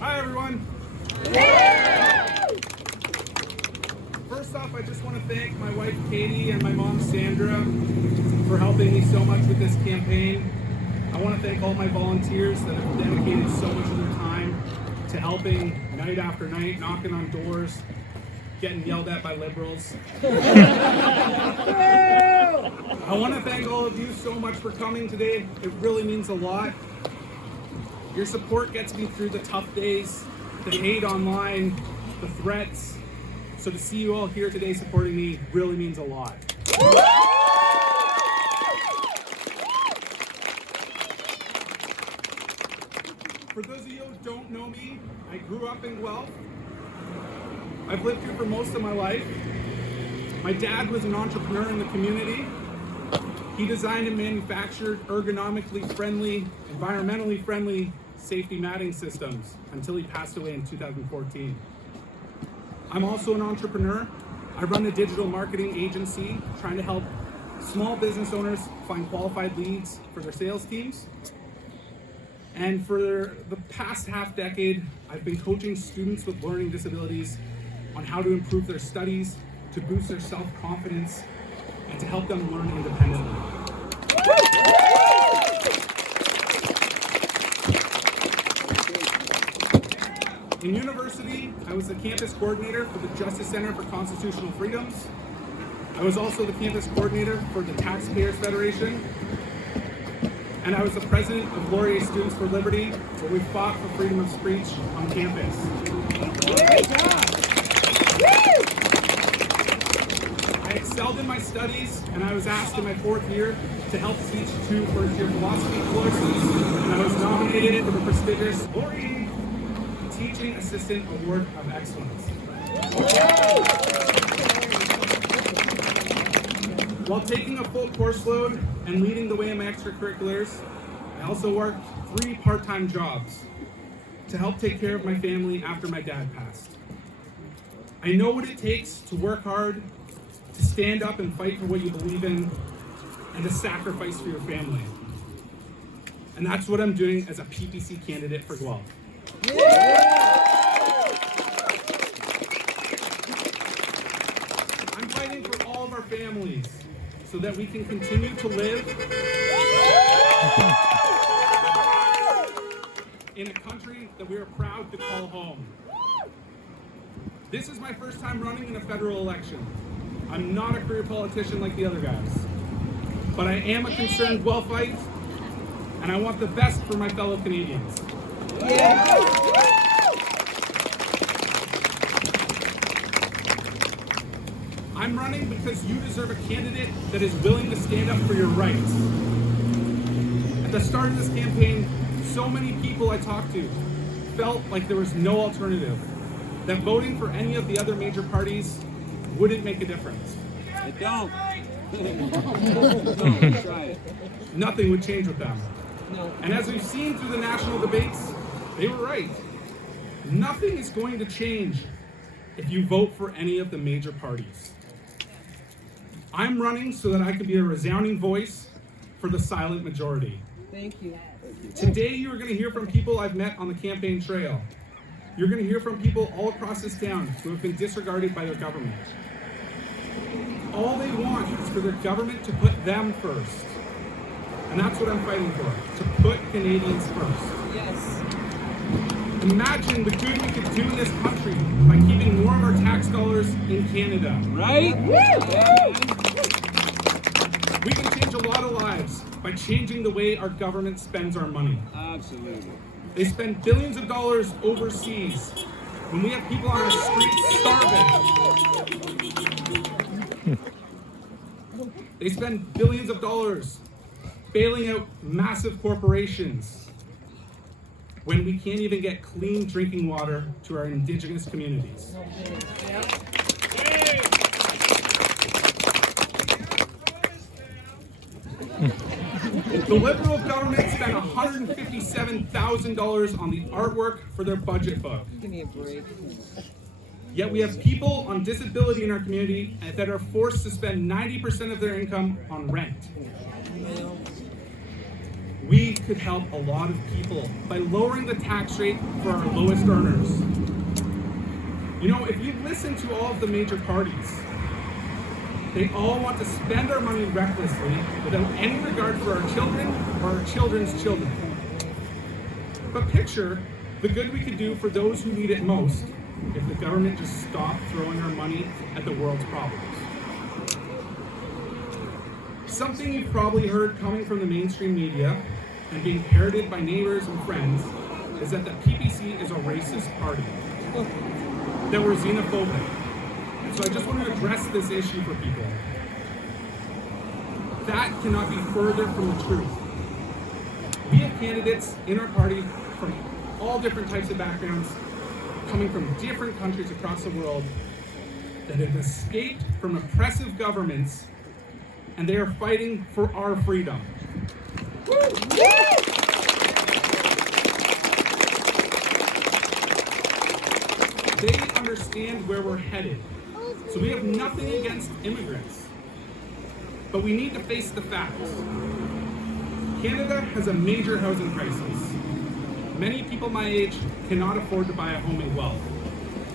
Hi, everyone. First off, I just want to thank my wife, Katie, and my mom, Sandra, for helping me so much with this campaign. I want to thank all my volunteers that have dedicated so much of their time to helping night after night, knocking on doors, getting yelled at by liberals. I want to thank all of you so much for coming today. It really means a lot. Your support gets me through the tough days, the hate online, the threats. So to see you all here today supporting me really means a lot. For those of you who don't know me, I grew up in Guelph. I've lived here for most of my life. My dad was an entrepreneur in the community. He designed and manufactured ergonomically friendly, environmentally friendly safety matting systems until he passed away in 2014. I'm also an entrepreneur. I run a digital marketing agency trying to help small business owners find qualified leads for their sales teams. And for the past half decade, I've been coaching students with learning disabilities on how to improve their studies, to boost their self-confidence, and to help them learn independently. In university, I was the campus coordinator for the Justice Center for Constitutional Freedoms. I was also the campus coordinator for the Taxpayers Federation. And I was the president of Laurier Students for Liberty, where we fought for freedom of speech on campus. Great job! I excelled in my studies, and I was asked in my fourth year to help teach 2 first-year philosophy courses, and I was nominated for the prestigious Laurier Teaching Assistant Award of Excellence. While taking a full course load and leading the way in my extracurriculars, I also worked 3 part-time jobs to help take care of my family after my dad passed. I know what it takes to work hard, to stand up and fight for what you believe in, and to sacrifice for your family. And that's what I'm doing as a PPC candidate for Guelph. I'm fighting for all of our families so that we can continue to live in a country that we are proud to call home. This is my first time running in a federal election. I'm not a career politician like the other guys, but I am a concerned Guelphite, and I want the best for my fellow Canadians. I'm running because you deserve a candidate that is willing to stand up for your rights. At the start of this campaign, so many people I talked to felt like there was no alternative, that voting for any of the other major parties wouldn't make a difference. It don't. Try it. Nothing would change with them. No. And as we've seen through the national debates, they were right. Nothing is going to change if you vote for any of the major parties. I'm running so that I can be a resounding voice for the silent majority. Thank you. Today you are going to hear from people I've met on the campaign trail. You're going to hear from people all across this town who have been disregarded by their government. All they want is for their government to put them first. And that's what I'm fighting for, to put Canadians first. Yes. Imagine the good we could do in this country by keeping more of our tax dollars in Canada. Right? We can change a lot of lives by changing the way our government spends our money. Absolutely. They spend billions of dollars overseas when we have people on our streets starving. They spend billions of dollars bailing out massive corporations when we can't even get clean drinking water to our Indigenous communities. The Liberal government spent $157,000 on the artwork for their budget book. Give me a break. Yet we have people on disability in our community that are forced to spend 90% of their income on rent. We could help a lot of people by lowering the tax rate for our lowest earners. You know, if you listen to all of the major parties, they all want to spend our money recklessly without any regard for our children or our children's children. But picture the good we could do for those who need it most if the government just stopped throwing our money at the world's problems. Something you've probably heard coming from the mainstream media and being parroted by neighbors and friends is that the PPC is a racist party, that we're xenophobic. So I just want to address this issue for people. That cannot be further from the truth. We have candidates in our party from all different types of backgrounds, coming from different countries across the world, that have escaped from oppressive governments, and they are fighting for our freedom. They understand where we're headed. So we have nothing against immigrants, but we need to face the facts. Canada has a major housing crisis. Many people my age cannot afford to buy a home in Guelph.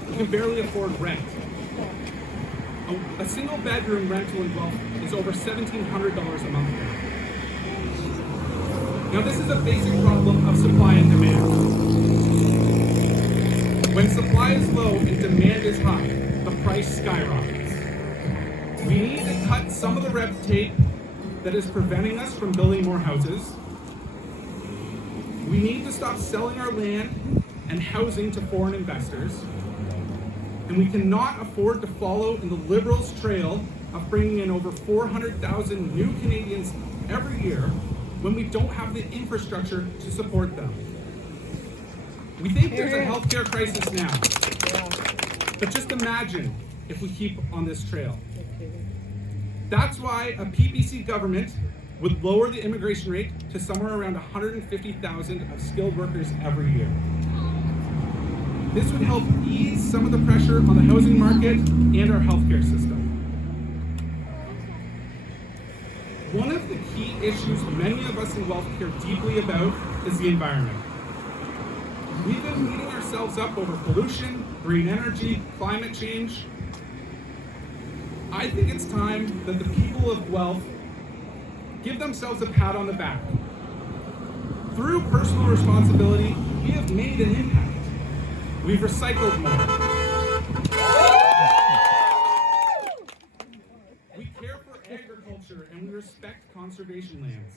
We can barely afford rent. A single bedroom rental in Guelph is over $1,700 a month now. Now this is a basic problem of supply and demand. When supply is low and demand is high, the price skyrockets. We need to cut some of the red tape that is preventing us from building more houses. We need to stop selling our land and housing to foreign investors. And we cannot afford to follow in the Liberals' trail of bringing in over 400,000 new Canadians every year when we don't have the infrastructure to support them. We think there's a healthcare crisis now, but just imagine if we keep on this trail. That's why a PPC government would lower the immigration rate to somewhere around 150,000 of skilled workers every year. This would help ease some of the pressure on the housing market and our healthcare system. One of the key issues many of us in Guelph care deeply about is the environment. We've been beating ourselves up over pollution, green energy, climate change. I think it's time that the people of Guelph give themselves a pat on the back. Through personal responsibility, we have made an impact. We've recycled more. We care for agriculture and we respect conservation lands.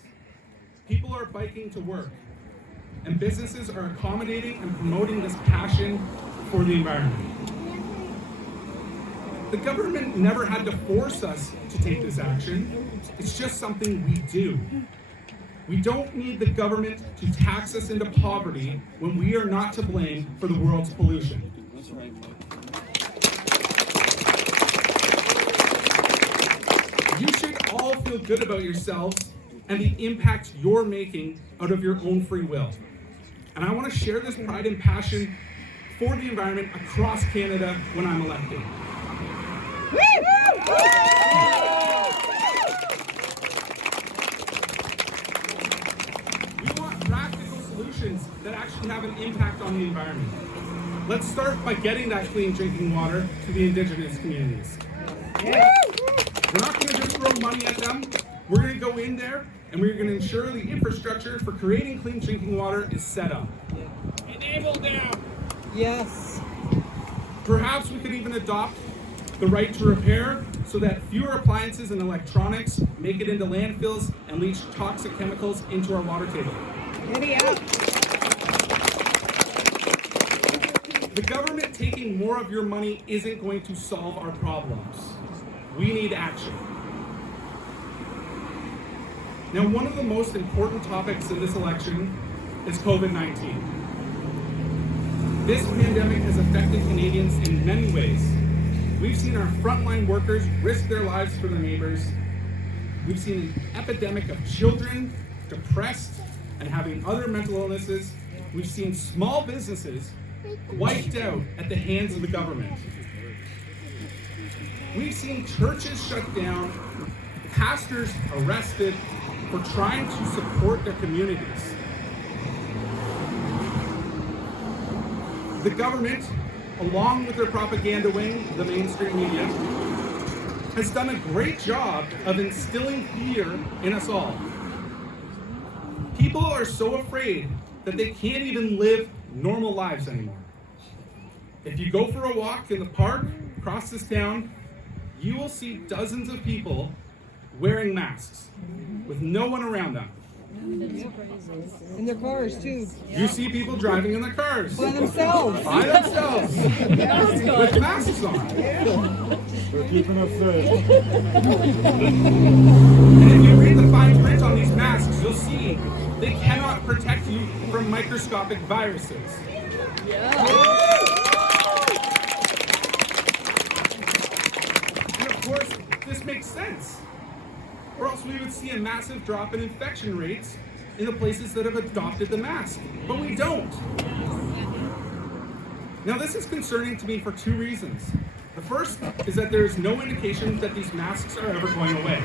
People are biking to work, and businesses are accommodating and promoting this passion for the environment. The government never had to force us to take this action. It's just something we do. We don't need the government to tax us into poverty when we are not to blame for the world's pollution. That's right, Mike. You should all feel good about yourselves and the impact you're making out of your own free will. And I want to share this pride and passion for the environment across Canada when I'm elected. We want practical solutions that actually have an impact on the environment. Let's start by getting that clean drinking water to the Indigenous communities. We're not going to just throw money at them. We're going to go in there and we're going to ensure the infrastructure for creating clean drinking water is set up. Enable them. Yes. Perhaps we could even adopt the right to repair so that fewer appliances and electronics make it into landfills and leach toxic chemicals into our water table. Giddy up. The government taking more of your money isn't going to solve our problems. We need action. Now, one of the most important topics in this election is COVID-19. This pandemic has affected Canadians in many ways. We've seen our frontline workers risk their lives for their neighbors. We've seen an epidemic of children depressed and having other mental illnesses. We've seen small businesses wiped out at the hands of the government. We've seen churches shut down, pastors arrested for trying to support their communities. The government, along with their propaganda wing, the mainstream media, has done a great job of instilling fear in us all. People are so afraid that they can't even live normal lives anymore. If you go for a walk in the park across this town, you will see dozens of people wearing masks with no one around them. In their cars too. You see people driving in their cars. By themselves. By themselves. With masks on. They're keeping us safe. And if you read the fine print on these masks, you'll see they cannot protect you from microscopic viruses. And of course, this makes sense. Or else we would see a massive drop in infection rates in the places that have adopted the mask. But we don't. Now this is concerning to me for two reasons. The first is that there is no indication that these masks are ever going away.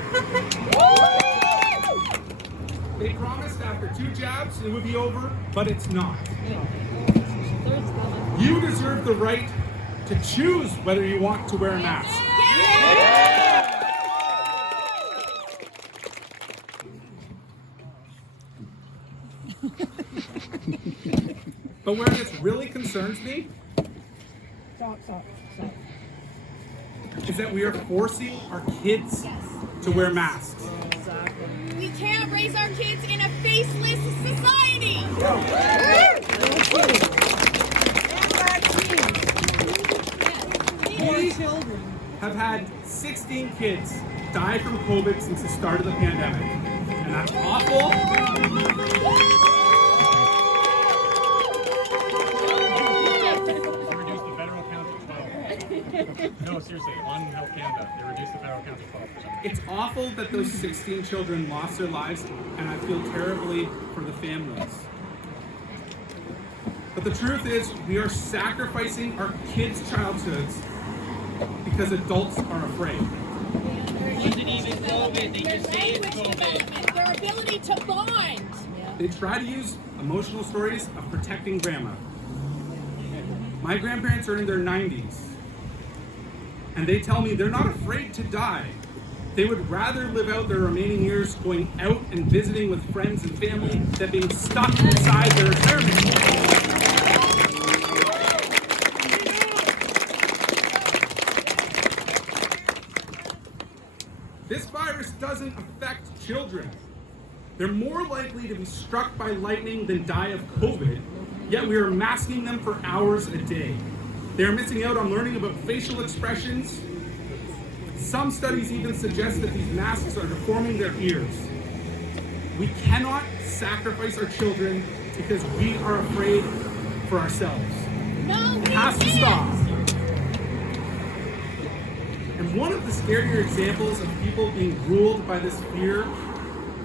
They promised after 2 jabs it would be over, but it's not. You deserve the right to choose whether you want to wear a mask. But where this really concerns me is that we are forcing our kids to wear masks. We can't raise our kids in a faceless society. We have had 16 kids die from COVID since the start of the pandemic. And that's awful. No, seriously, on Health Canada, they reduced the federal count to 12%. It's awful that those 16 children lost their lives, and I feel terribly for the families. But the truth is, we are sacrificing our kids' childhoods because adults are afraid. Wasn't even COVID, they just say it's Language COVID. development, their ability to bond. They try to use emotional stories of protecting grandma. My grandparents are in their 90s, and they tell me they're not afraid to die. They would rather live out their remaining years going out and visiting with friends and family than being stuck inside their retirement home. This virus doesn't affect children. They're more likely to be struck by lightning than die of COVID, yet we are masking them for hours a day. They are missing out on learning about facial expressions. Some studies even suggest that these masks are deforming their ears. We cannot sacrifice our children because we are afraid for ourselves. No, It we has to can't. stop. And one of the scarier examples of people being ruled by this fear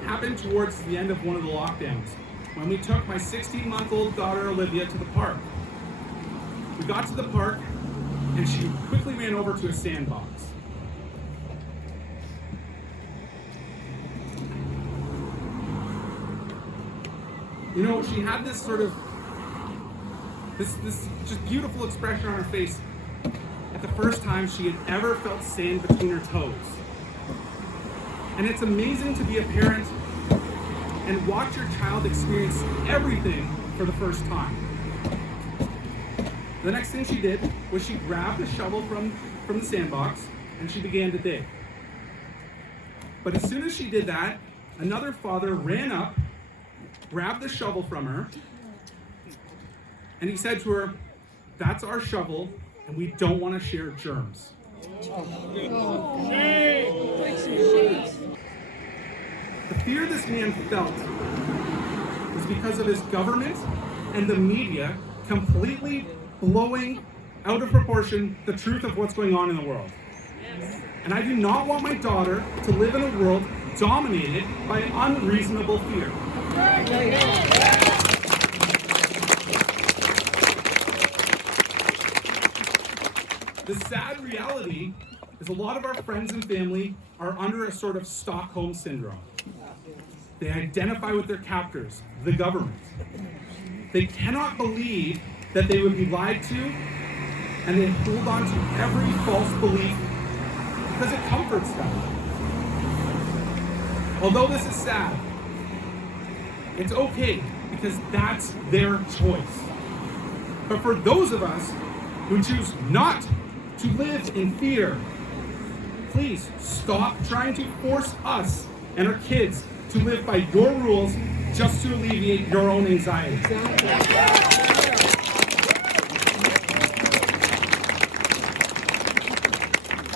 happened towards the end of one of the lockdowns, when we took my 16-month-old daughter Olivia to the park. We got to the park, and she quickly ran over to a sandbox. You know, she had this sort of, this just beautiful expression on her face at the first time she had ever felt sand between her toes. And it's amazing to be a parent and watch your child experience everything for the first time. The next thing she did was she grabbed a shovel from the sandbox and she began to dig. But as soon as she did that, another father ran up, grabbed the shovel from her, and he said to her, "That's our shovel, and we don't want to share germs." The fear this man felt was because of his government and the media completely blowing out of proportion the truth of what's going on in the world. And I do not want my daughter to live in a world dominated by unreasonable fear. The sad reality is a lot of our friends and family are under a sort of Stockholm syndrome. They identify with their captors, the government. They cannot believe that they would be lied to, and they hold on to every false belief because it comforts them. Although this is sad, it's okay because that's their choice. But for those of us who choose not to live in fear, please stop trying to force us and our kids to live by your rules just to alleviate your own anxiety.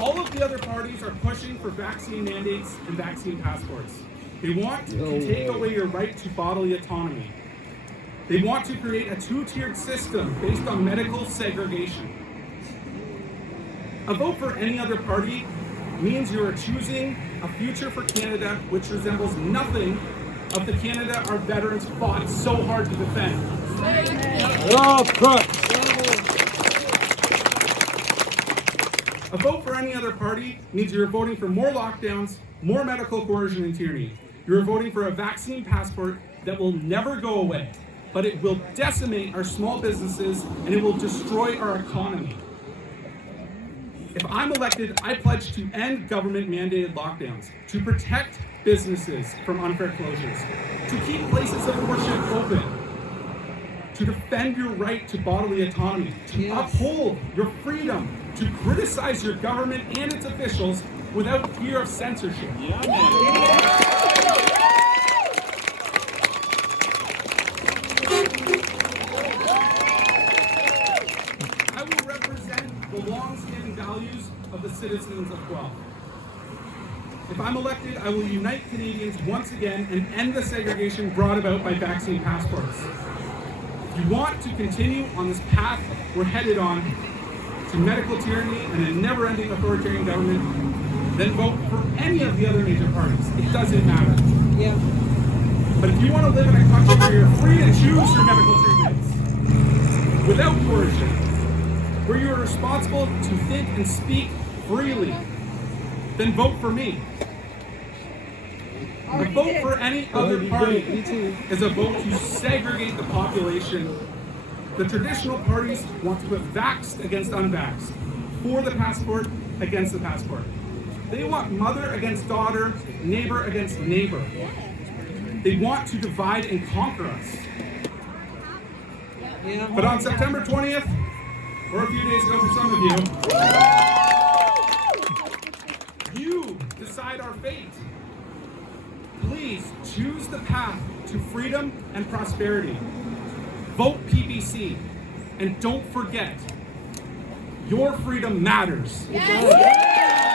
All of the other parties are pushing for vaccine mandates and vaccine passports. They want to take away your right to bodily autonomy. They want to create a two-tiered system based on medical segregation. A vote for any other party means you are choosing a future for Canada which resembles nothing of the Canada our veterans fought so hard to defend. A vote for any other party means you're voting for more lockdowns, more medical coercion and tyranny. You're voting for a vaccine passport that will never go away, but it will decimate our small businesses and it will destroy our economy. If I'm elected, I pledge to end government-mandated lockdowns, to protect businesses from unfair closures, to keep places of worship open, to defend your right to bodily autonomy, to uphold your freedom to criticize your government and its officials without fear of censorship. I will represent the long-standing values of the citizens of Guelph. If I'm elected, I will unite Canadians once again and end the segregation brought about by vaccine passports. If you want to continue on this path we're headed on to medical tyranny and a never-ending authoritarian government, then vote for any of the other major parties. It doesn't matter. Yeah. But if you want to live in a country where you're free to choose your medical treatments without coercion, where you are responsible to think and speak freely, then vote for me. A vote for any other party is a vote to segregate the population. The traditional parties want to put vaxxed against unvaxxed, for the passport against the passport. They want mother against daughter, neighbor against neighbor. They want to divide and conquer us. But on September 20th, or a few days ago for some of you, you decide our fate. Please choose the path to freedom and prosperity. Vote PPC, and don't forget, your freedom matters. Yes.